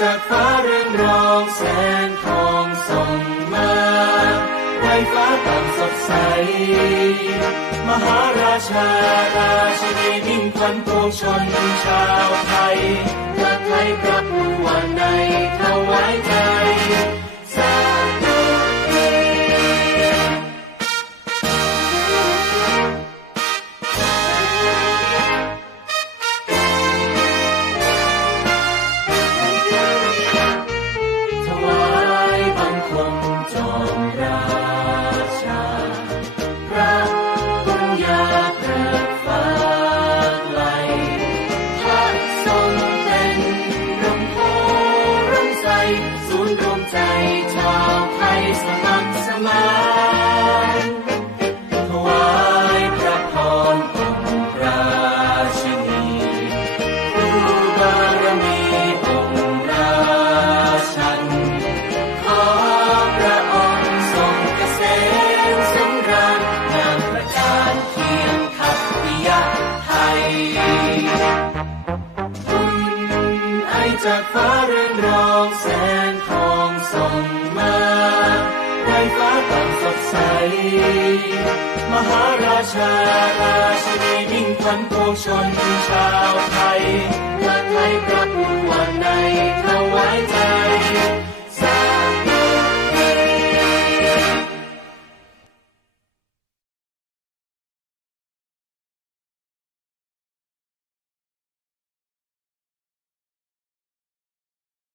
จากฟ้าเรืองรองแสงทองส่องมาในฟ้าต่างสดใส มหาราชาราชินีมิ่งขวัญปวงชนชาวไทยพระไทยพระ จากฟ้าเรืองรองแสงทองส่องมาในฟ้าต่างสดใส มหาราชาราชินีมิ่งขวันปวงชนชาวไทยพระไทยพระผู้วันในถวายใจ